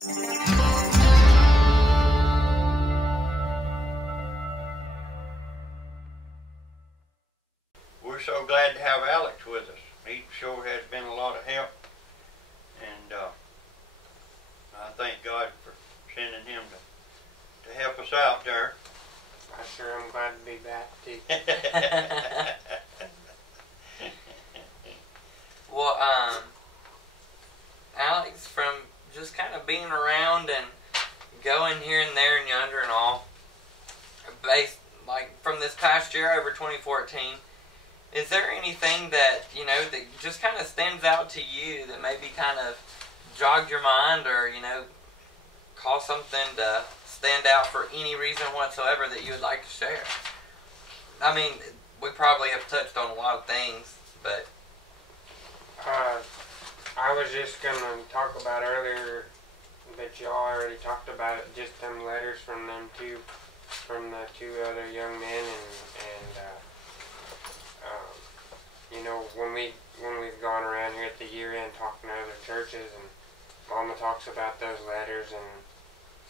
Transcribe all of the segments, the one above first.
We're so glad to have Alex with us. He sure has been a lot of help, and I thank God for sending him to help us out there. I sure am glad to be back too. Well, Alex, from just kind of being around and going here and there and yonder and all, based like from this past year over 2014, is there anything that, you know, that just kind of stands out to you that maybe kind of jogged your mind, or, you know, caused something to stand out for any reason whatsoever that you would like to share? I mean, we probably have touched on a lot of things, but I was just gonna talk about earlier that y'all already talked about it, just them letters from them two, from the two other young men, and you know, when we've gone around here at the year end talking to other churches, and Mama talks about those letters,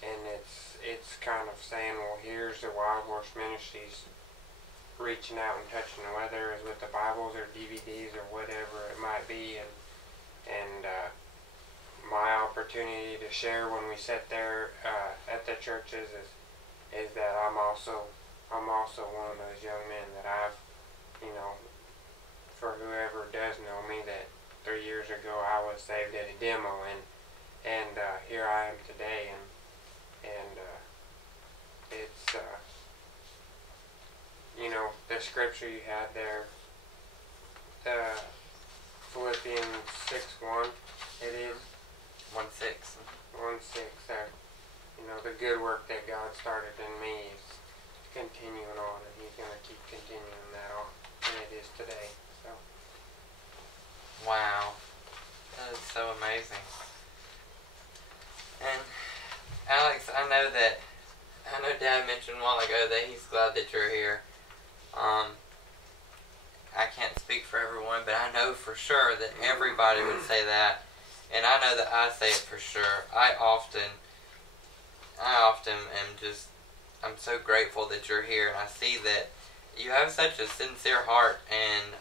and it's kind of saying, well, here's the Wild Horse Ministries reaching out and touching, whether it's with the Bibles or DVDs or whatever it might be, and my opportunity to share when we sit there at the churches is that I'm also one of those young men that I've, you know, for whoever does know me, that 3 years ago I was saved at a demo, and here I am today, and it's you know, the scripture you had there, Philippians 6:1, it is 1:6. 1:6 there. You know, the good work that God started in me is continuing on, and He's going to keep continuing that on, and it is today. So. Wow, that is so amazing. And Alex, I know Dad mentioned a while ago that he's glad that you're here. I can't speak for everyone, but I know for sure that everybody would say that, and I know that I say it for sure. I often I'm so grateful that you're here, and I see that you have such a sincere heart, and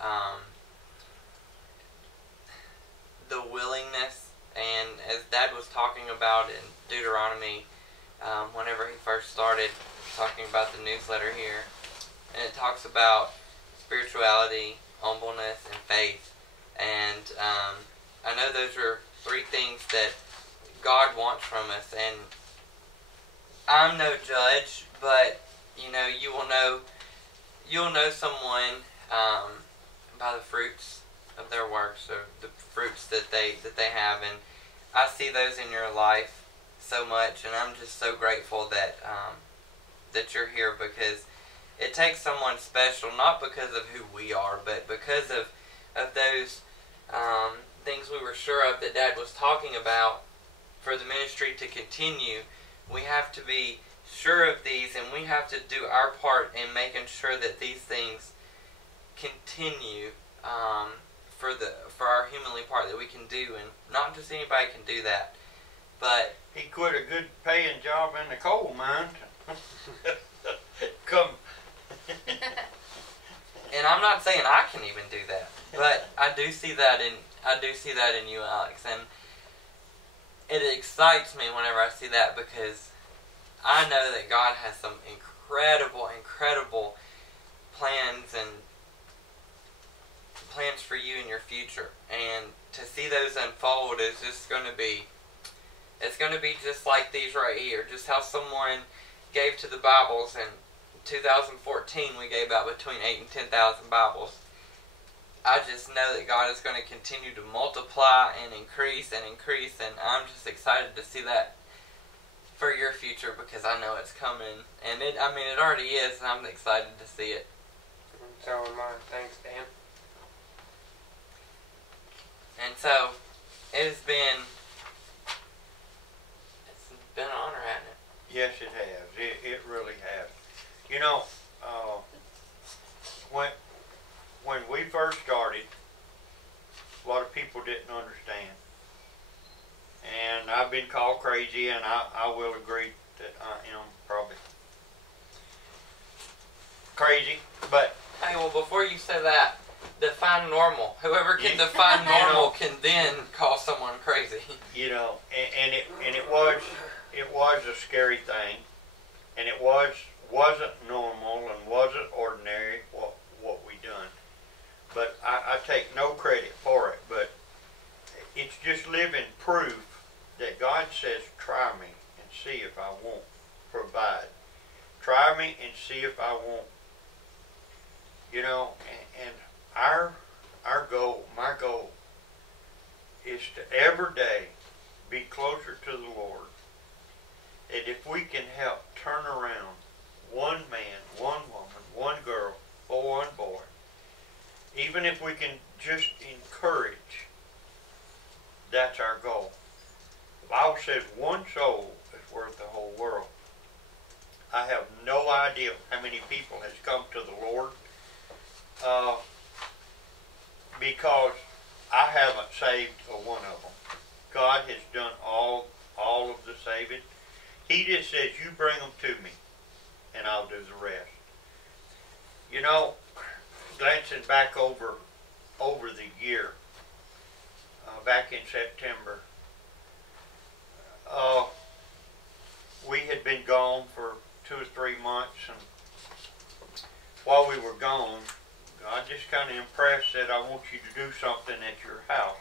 the willingness, and as Dad was talking about in Deuteronomy, whenever he first started talking about the newsletter here, and it talks about spirituality, humbleness, and faith, and I know those are 3 things that God wants from us, and I'm no judge, but you know, you'll know someone by the fruits of their works, or the fruits that they have, and I see those in your life so much, and I'm just so grateful that that you're here, because it takes someone special, not because of who we are, but because of those things we were sure of that Dad was talking about for the ministry to continue. We have to be sure of these, and we have to do our part in making sure that these things continue for our humanly part that we can do, and not just anybody can do that. But he quit a good paying job in the coal mine. Come. And I'm not saying I can even do that, but I do see that in you, Alex, and it excites me whenever I see that, because I know that God has some incredible plans for you in your future, and to see those unfold is just going to be, it's going to be just like these right here, just how someone gave to the Bibles. In 2014 we gave out between 8,000 and 10,000 Bibles. I just know that God is going to continue to multiply and increase, and I'm just excited to see that for your future, because I know it's coming, and it already is, and I'm excited to see it. So am I. Thanks, Dan. And so, it's been an honor, hasn't it? Yes, it has. It really has. You know, when we first started, a lot of people didn't understand. And I've been called crazy, and I will agree that I am probably crazy, but Hey, well, before you say that, define normal. Whoever can define normal can then call someone crazy. you know, and it was a scary thing, and it wasn't normal and wasn't ordinary what we done. But I take no credit for it, but it's just living proof that God says, try me and see if I won't provide. Try me and see if I won't. You know, and our goal, my goal, is to every day be closer to the Lord. And if we can help turn around one man, one woman, one girl, or one boy, even if we can just encourage, that's our goal. The Bible says one soul is worth the whole world. I have no idea how many people has come to the Lord because I haven't saved one of them. God has done all of the saving. He just says, you bring them to me, and I'll do the rest. You know, glancing back over the year, back in September, we had been gone for 2 or 3 months, and while we were gone, God just kind of impressed that I want you to do something at your house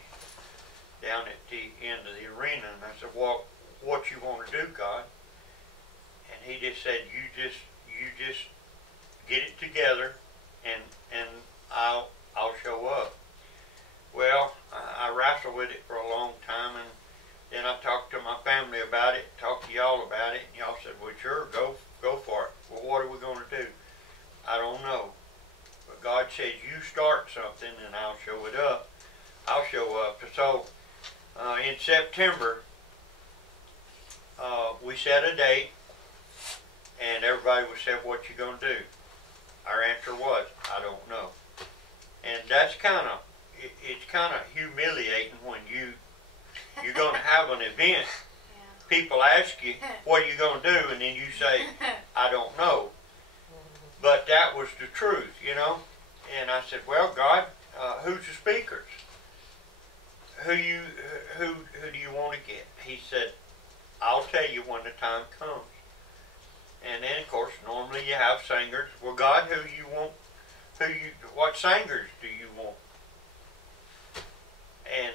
down at the end of the arena. And I said, well, what you want to do, God? And he just said, you just get it together, and I'll show up. Well, I wrestled with it for a long time, and then I talked to my family about it, talked to y'all about it, and y'all said, well, sure, go for it. Well, what are we going to do? I don't know. But God says, you start something, and I'll show it up. I'll show up. So, in September, we set a date, and everybody would say, what you going to do? Our answer was, I don't know. And that's kind of, it's kind of humiliating when you're going to have an event. People ask you, what are you going to do? And then you say, I don't know. But that was the truth, you know. And I said, well, God, who's the speakers? Who do you want to get? He said, I'll tell you when the time comes. And then, of course, normally you have singers. Well, God, what singers do you want? And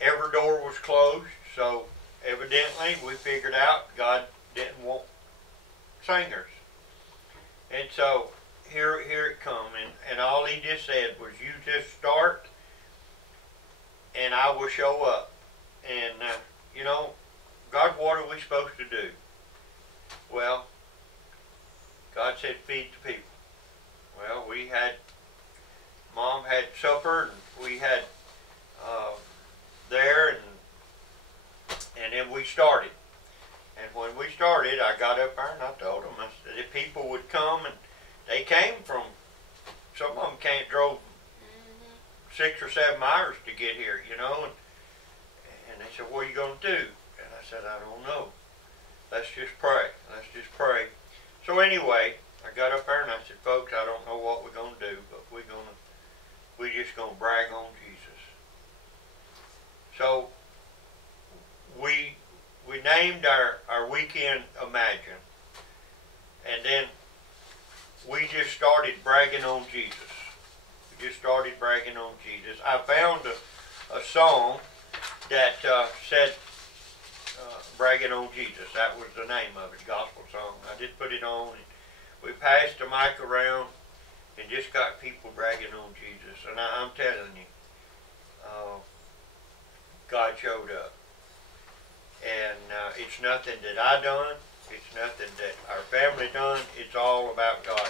every door was closed, so evidently we figured out God didn't want singers. And so here it come, and all he just said was, you just start, and I will show up. And you know, God, what are we supposed to do? Well, God said, feed the people. Well, Mom had supper, and we had there, and then we started. And when we started, I got up there and I told them, I said, if people would come, and they came from, some of them drove 6 or 7 hours to get here, you know, and they said, what are you going to do? And I said, I don't know. Let's just pray. Let's just pray. So anyway, I got up there and I said, folks, I don't know what we're going to do, but we're just going to brag on Jesus. So we named our weekend Imagine, and then we just started bragging on Jesus. We just started bragging on Jesus. I found a song that said bragging on Jesus. That was the name of it, gospel song. I just put it on, and we passed the mic around and just got people bragging on Jesus. And I'm telling you, God showed up. And it's nothing that I done. It's nothing that our family done. It's all about God.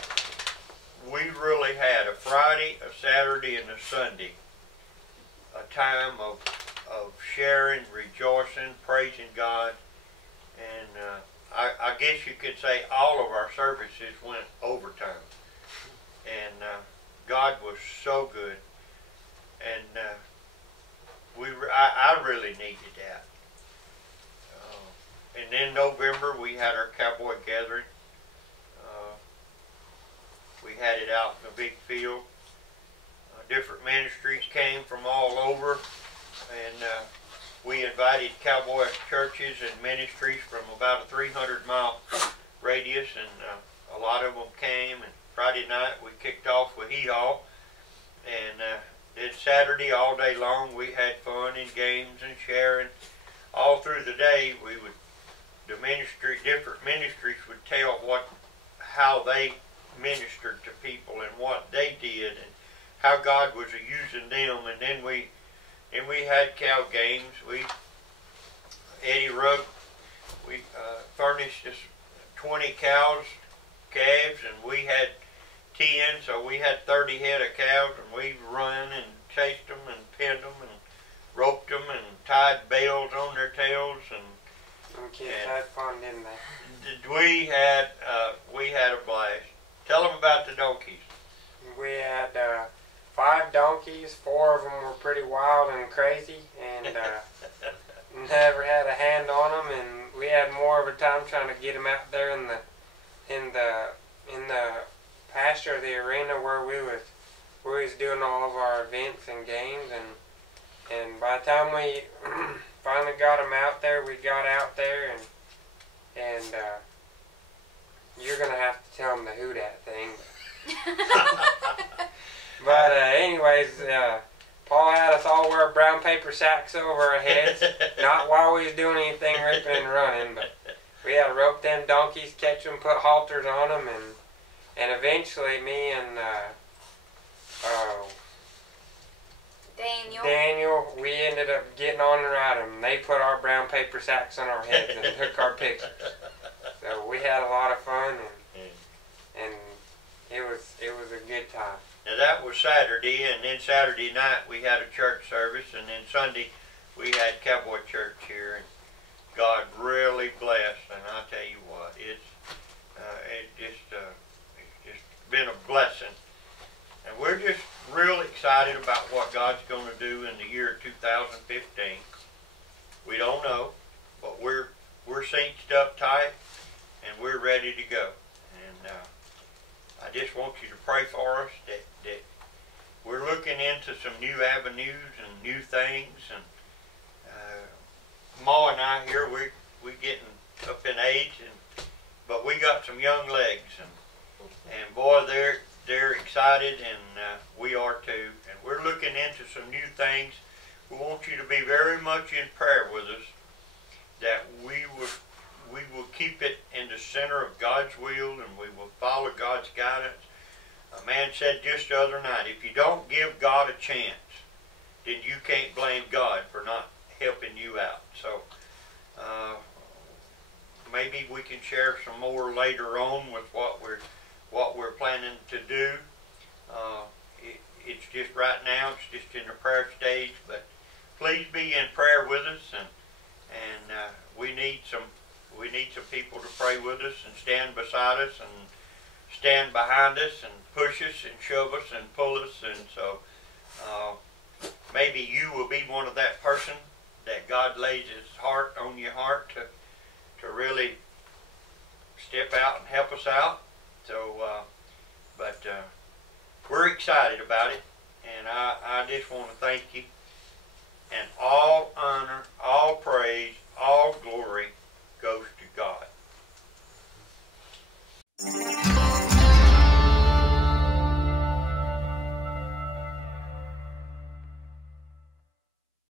We really had a Friday, a Saturday, and a Sunday, a time of sharing, rejoicing, praising God. And I guess you could say all of our services went overtime. And God was so good. And I really needed that. And in November we had our cowboy gathering. We had it out in a big field. Different ministries came from all over, and we invited cowboy churches and ministries from about a 300-mile radius, and a lot of them came. And Friday night we kicked off with hee-haw, and did Saturday all day long. We had fun and games and sharing. All through the day, different ministries would tell how they ministered to people and what they did and how God was using them. And then we had cow games. Eddie Rugg, we furnished us 20 calves, and we had 10, so we had 30 head of cows, and we run and chased them and pinned them and roped them and tied bells on their tails. And kids had fun, didn't they? We had a blast. Tell them about the donkeys. We had 5 donkeys. 4 of them were pretty wild and crazy, and never had a hand on them. And we had more of a time trying to get them out there in the pasture, the arena where we was doing all of our events and games. And by the time we finally got them out there, we got out there, and you're gonna have to tell them the who dat thing. But anyways, Paul had us all wear brown paper sacks over our heads. Not while we was doing anything ripping and running, but we had to rope them donkeys, catch them, put halters on them, and eventually me and Daniel, we ended up getting on and riding them. They put our brown paper sacks on our heads and took our pictures. So we had a lot of fun, and it was a good time. Now that was Saturday, and then Saturday night we had a church service, and then Sunday we had cowboy church here, and God really blessed. And I tell you what, it's just been a blessing, and we're just real excited about what God's going to do in the year 2015. We don't know, but we're cinched up tight, and we're ready to go. And I just want you to pray for us that we're looking into some new avenues and new things. And Ma and I here, we're getting up in age, but we got some young legs, and boy, they're excited, and we are too. And we're looking into some new things. We want you to be very much in prayer with us, that we will keep it in the center of God's will, and we will follow God's guidance. A man said just the other night, if you don't give God a chance, then you can't blame God for not helping you out. So maybe we can share some more later on with what we're planning to do. It's just right now, it's just in the prayer stage, but please be in prayer with us, and we need some people to pray with us and stand beside us and stand behind us and push us and shove us and pull us. And so maybe you will be one of that person that God lays his heart on your heart to really step out and help us out. So but we're excited about it, and I just want to thank you, and all honor, all praise, all glory